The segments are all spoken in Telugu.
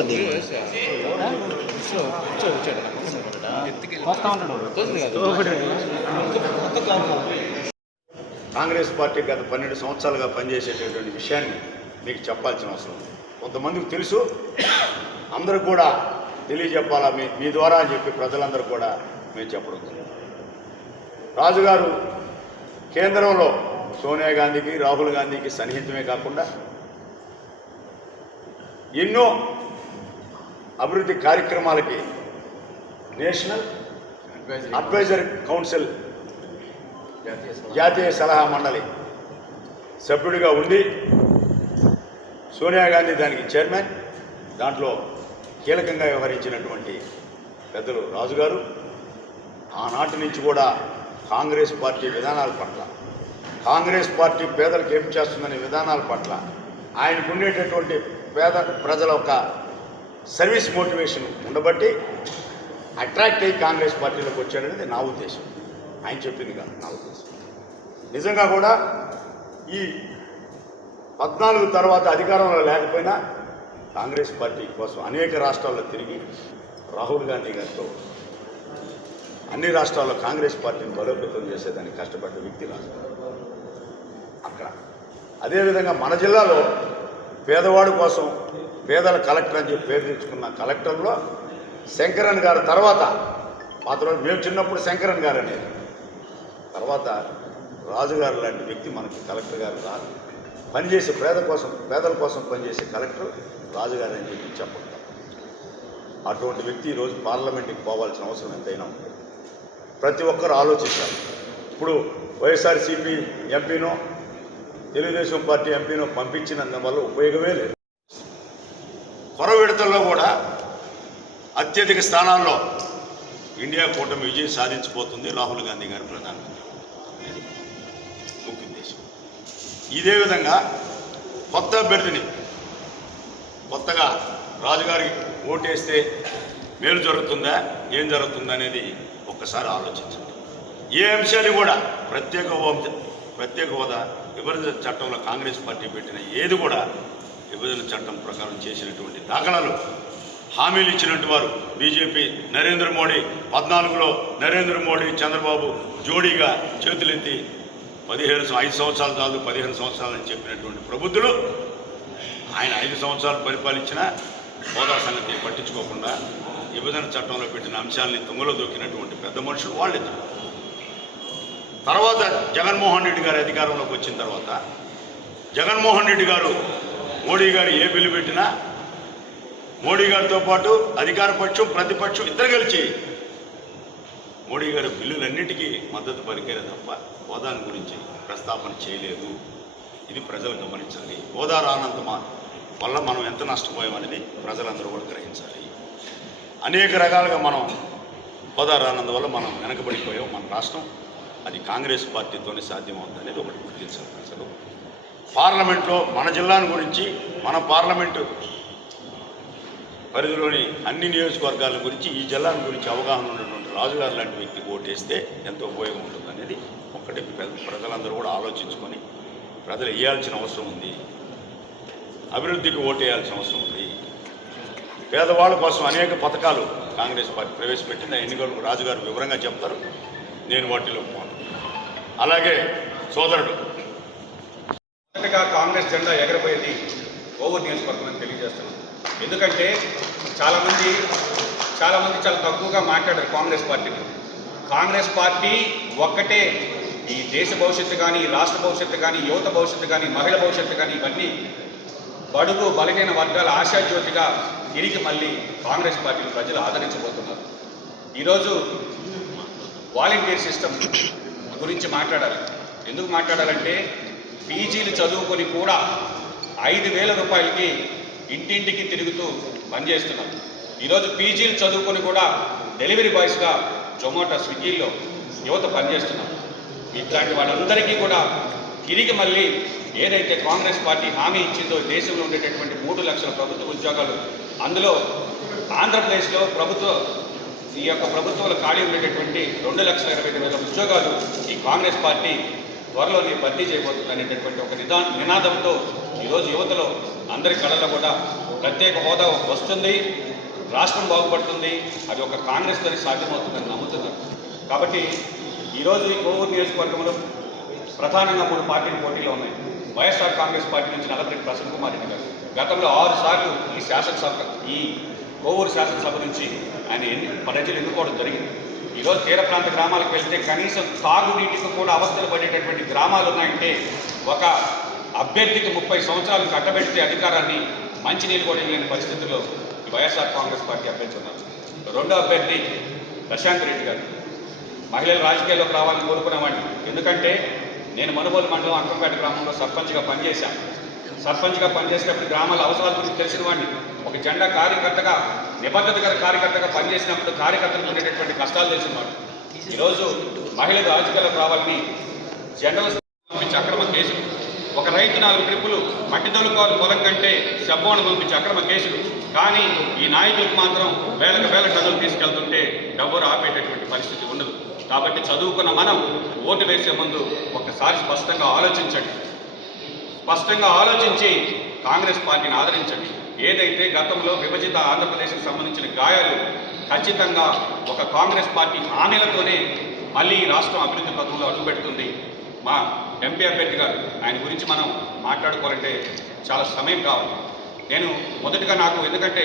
వస్తుంది కాంగ్రెస్ పార్టీ గత పన్నెండు సంవత్సరాలుగా పనిచేసేటటువంటి విషయాన్ని మీకు చెప్పాల్సిన అవసరం ఉంది. కొంతమందికి తెలుసు అందరూ కూడా తెలియజెప్పాలా మీ మీ ద్వారా అని చెప్పి ప్రజలందరూ కూడా మేము చెప్పడం రాజుగారు కేంద్రంలో సోనియా గాంధీకి రాహుల్ గాంధీకి సన్నిహితమే కాకుండా ఎన్నో అభివృద్ధి కార్యక్రమాలకి నేషనల్ అడ్వైజర్ కౌన్సిల్ జాతీయ సలహా మండలి సభ్యుడిగా ఉండి సోనియా గాంధీ దానికి చైర్మన్ దాంట్లో కీలకంగా వ్యవహరించినటువంటి పెద్దలు రాజుగారు ఆనాటి నుంచి కూడా కాంగ్రెస్ పార్టీ విధానాల పట్ల కాంగ్రెస్ పార్టీ పేదలకు ఏం చేస్తుందనే విధానాల పట్ల ఆయనకు ఉండేటటువంటి పేద ప్రజల ఒక సర్వీస్ మోటివేషన్ ఉండబట్టి అట్రాక్ట్ అయ్యి కాంగ్రెస్ పార్టీలోకి వచ్చాడనేది నా ఉద్దేశం. ఆయన చెప్పింది కాదు నా ఉద్దేశం. నిజంగా కూడా ఈ పద్నాలుగు తర్వాత అధికారంలో లేకపోయినా కాంగ్రెస్ పార్టీ కోసం అనేక రాష్ట్రాల్లో తిరిగి రాహుల్ గాంధీ గారితో అన్ని రాష్ట్రాల్లో కాంగ్రెస్ పార్టీని బలోపేతం చేసేదానికి కష్టపడ్డ వ్యక్తి రాజు అక్కడ. అదేవిధంగా మన జిల్లాలో పేదవాడు కోసం పేదల కలెక్టర్ అని చెప్పి పేరు తెచ్చుకున్న కలెక్టర్లో శంకరన్ గారు తర్వాత పాత మేము చిన్నప్పుడు శంకరన్ గారు అనేది. తర్వాత రాజుగారు లాంటి వ్యక్తి మనకి కలెక్టర్ గారు రాదు. పనిచేసే పేద కోసం పేదల కోసం పనిచేసే కలెక్టర్ రాజుగారు అని చెప్పి చెప్పండి అటువంటి వ్యక్తి ఈరోజు పార్లమెంట్కి పోవాల్సిన అవసరం ఎంతైనా ఉంది. ప్రతి ఒక్కరు ఆలోచించాలి. ఇప్పుడు వైఎస్ఆర్సీపీ ఎంపీనో తెలుగుదేశం పార్టీ ఎంపీనో పంపించినందువల్ల ఉపయోగమే లేదు. కొర విడతల్లో కూడా అత్యధిక స్థానాల్లో ఇండియా కూటమి విజయం సాధించబోతుంది రాహుల్ గాంధీ గారు ప్రధానమంత్రి. అనేది ముఖ్య ఉద్దేశం. ఇదే విధంగా కొత్త అభ్యర్థిని కొత్తగా రాజుగారికి ఓటేస్తే మేలు జరుగుతుందా ఏం జరుగుతుందా అనేది ఒక్కసారి ఆలోచించండి. ఏ అంశాన్ని కూడా ప్రత్యేక హోం ప్రత్యేక హోదా విభజన చట్టంలో కాంగ్రెస్ పార్టీ పెట్టిన ఏది కూడా విభజన చట్టం ప్రకారం చేసినటువంటి దాఖలాలు హామీలు ఇచ్చినట్టు వారు బీజేపీ నరేంద్ర మోడీ పద్నాలుగులో నరేంద్ర మోడీ చంద్రబాబు జోడీగా చేతులెత్తి పదిహేను ఐదు సంవత్సరాలు కాదు పదిహేను సంవత్సరాలు అని చెప్పినటువంటి ప్రబుద్ధులు ఆయన ఐదు సంవత్సరాలు పరిపాలించిన హోదా సంగతి పట్టించుకోకుండా విభజన చట్టంలో పెట్టిన అంశాలని తుంగలో దొక్కినటువంటి పెద్ద మనుషులు వాళ్ళిద్దరు. తర్వాత జగన్మోహన్ రెడ్డి గారు అధికారంలోకి వచ్చిన తర్వాత జగన్మోహన్ రెడ్డి గారు మోడీ గారు ఏ బిల్లు పెట్టినా మోడీ గారితో పాటు అధికార పక్షం ప్రతిపక్షం ఇద్దరు కలిసి మోడీ గారు బిల్లులన్నిటికీ మద్దతు పలికారు తప్ప హోదాని గురించి ప్రస్తావన చేయలేదు. ఇది ప్రజలు గమనించాలి హోదా రానంత వల్ల మనం ఎంత నష్టపోయామనేది ప్రజలందరూ కూడా గ్రహించాలి. అనేక రకాలుగా మనం హోదా రానందువల్ల మనం వెనకబడిపోయాం. మన రాష్ట్రం అది కాంగ్రెస్ పార్టీతోనే సాధ్యమవుతుంది అనేది ఒకటి గుర్తించాలి ప్రజలు. పార్లమెంట్లో మన జిల్లాను గురించి మన పార్లమెంటు పరిధిలోని అన్ని నియోజకవర్గాల గురించి ఈ జిల్లాల గురించి అవగాహన ఉన్నటువంటి రాజుగారు లాంటి వ్యక్తికి ఓటేస్తే ఎంతో ఉపయోగం ఉంటుంది అనేది ఒకటి ప్రజలందరూ కూడా ఆలోచించుకొని ప్రజలు వేయాల్సిన అవసరం ఉంది. అభివృద్ధికి ఓటేయాల్సిన అవసరం ఉంది. పేదవాళ్ళ కోసం అనేక పథకాలు కాంగ్రెస్ పార్టీ ప్రవేశపెట్టింది. ఆ ఎన్నికలకు రాజుగారు వివరంగా చెప్తారు. నేను వాటిలో పోను అలాగే సోదరుడు పూర్తిగా కాంగ్రెస్ జెండా ఎగరబోయేది ఓవర్ నియోజకవర్గం అని తెలియజేస్తున్నాను ఎందుకంటే చాలామంది చాలామంది చాలా తక్కువగా మాట్లాడారు కాంగ్రెస్ పార్టీని. కాంగ్రెస్ పార్టీ ఒక్కటే ఈ దేశ భవిష్యత్తు కానీ రాష్ట్ర భవిష్యత్తు కానీ యువత భవిష్యత్తు కానీ మహిళ భవిష్యత్తు కానీ ఇవన్నీ బడుగు బలహీన వర్గాల ఆశాజ్యోతిగా తిరిగి మళ్ళీ కాంగ్రెస్ పార్టీని ప్రజలు ఆదరించబోతున్నారు. ఈరోజు వాలంటీర్ సిస్టమ్ గురించి మాట్లాడాలి. ఎందుకు మాట్లాడాలంటే పీజీలు చదువుకొని కూడా ఐదు వేల రూపాయలకి ఇంటింటికి తిరుగుతూ పనిచేస్తున్నారు ఈరోజు పీజీలు చదువుకొని కూడా డెలివరీ బాయ్స్గా జొమాటో స్విగ్గీలో యువత పనిచేస్తున్నారు ఇట్లాంటి వాళ్ళందరికీ కూడా తిరిగి మళ్ళీ ఏదైతే కాంగ్రెస్ పార్టీ హామీ ఇచ్చిందో దేశంలో ఉండేటటువంటి మూడు లక్షల ప్రభుత్వ ఉద్యోగాలు అందులో ఆంధ్రప్రదేశ్లో ప్రభుత్వ ఈ యొక్క ప్రభుత్వంలో ఖాళీ ఉండేటటువంటి రెండు లక్షల ఇరవై వేల ఉద్యోగాలు ఈ కాంగ్రెస్ పార్టీ త్వరలోనే భర్తీ చేయబోతుంది అనేటటువంటి ఒక నిదా నినాదంతో ఈరోజు యువతలో అందరి కళలో కూడా ప్రత్యేక హోదా వస్తుంది రాష్ట్రం బాగుపడుతుంది అది ఒక కాంగ్రెస్ తోనే సాధ్యమవుతుందని నమ్ముతున్నారు. కాబట్టి ఈరోజు ఈ కోవూరు నియోజకవర్గంలో ప్రధానంగా మూడు పార్టీలు పోటీలో ఉన్నాయి. వైఎస్ఆర్ కాంగ్రెస్ పార్టీ నుంచి నల్లపరెడ్డి ప్రసన్న కుమార్ రెడ్డి గారు. గతంలో ఆరు సార్లు ఈ శాసనసభ ఈ కోవూరు శాసనసభ నుంచి ఆయన ఎన్ని ప్రజలు ఎన్నుకోవడం జరిగింది. ఈరోజు తీర ప్రాంత గ్రామాలకు వెళ్తే కనీసం తాగునీటికి కూడా అవస్థలు పడేటటువంటి గ్రామాలు ఉన్నాయంటే ఒక అభ్యర్థికి ముప్పై సంవత్సరాలు కట్టబెడితే అధికారాన్ని మంచినీళ్ళు కూడా లేని పరిస్థితుల్లో ఈ వైఎస్ఆర్ కాంగ్రెస్ పార్టీ అభ్యర్థి ఉన్నారు. రెండో అభ్యర్థి ప్రశాంత్ రెడ్డి గారు. మహిళలు రాజకీయాల్లోకి రావాలని కోరుకునేవాడిని ఎందుకంటే నేను మనుబోలు మండలం అక్కంపేట గ్రామంలో సర్పంచ్గా పనిచేశాను. సర్పంచ్గా పనిచేసేటప్పుడు గ్రామాల అవసరాల గురించి తెలిసిన వాడిని. ఒక జెండా కార్యకర్తగా నిబద్ధత గల కార్యకర్తగా పనిచేసినప్పుడు కార్యకర్తలకు ఉండేటటువంటి కష్టాలు తెలిసినవాడు ఈరోజు మహిళలు రాజకీయాలకు రావాలని జనరల్ పంపించి అక్రమ కేసులు ఒక రైతు నాలుగు ట్రిప్పులు మట్టి తొలుకోవాలి పొలం కంటే శబ్బోను పంపించి అక్రమ కేసులు. కానీ ఈ నాయకులకు మాత్రం వేలకు వేల టన్నులు తీసుకెళ్తుంటే ఎవరు ఆపేటటువంటి పరిస్థితి ఉండదు. కాబట్టి చదువుకున్న మనం ఓటు వేసే ముందు ఒకసారి స్పష్టంగా ఆలోచించండి. స్పష్టంగా ఆలోచించి కాంగ్రెస్ పార్టీని ఆదరించండి. ఏదైతే గతంలో విభజిత ఆంధ్రప్రదేశ్కి సంబంధించిన గాయాలు ఖచ్చితంగా ఒక కాంగ్రెస్ పార్టీ హామీలతోనే మళ్ళీ రాష్ట్రం అభివృద్ధి పథంలో అడుగుపెడుతుంది. మా ఎంపీ అభ్యర్థి గారు ఆయన గురించి మనం మాట్లాడుకోవాలంటే చాలా సమయం కావాలి. నేను మొదటగా నాకు ఎందుకంటే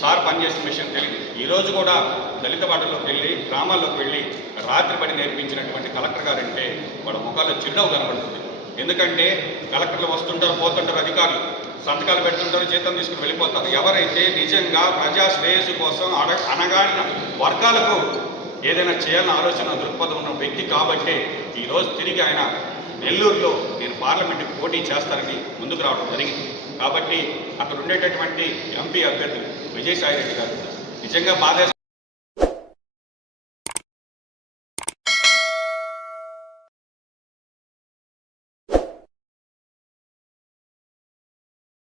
సార్ పనిచేసిన విషయం తెలియదు. ఈరోజు కూడా దళిత వాడల్లోకి వెళ్ళి గ్రామాల్లోకి వెళ్ళి రాత్రి పడి నేర్పించినటువంటి కలెక్టర్ గారంటే వాళ్ళ ముఖాల్లో చిరునవ్వు కనబడుతుంది. ఎందుకంటే కలెక్టర్లు వస్తుంటారు పోతుంటారు అధికారులు. సంతకాలు పెడుతుంటారు జీతం తీసుకుని వెళ్ళిపోతారు. ఎవరైతే నిజంగా ప్రజా శ్రేయస్సు కోసం అడ అనగాడిన వర్గాలకు ఏదైనా చేయాలని ఆలోచన దృక్పథం ఉన్న వ్యక్తి కాబట్టే ఈరోజు తిరిగి ఆయన నెల్లూరులో నేను పార్లమెంట్కి పోటీ చేస్తానని ముందుకు రావడం జరిగింది. కాబట్టి అక్కడ ఉండేటటువంటి ఎంపీ అభ్యర్థులు విజయసాయి రెడ్డి గారు నిజంగా బాధ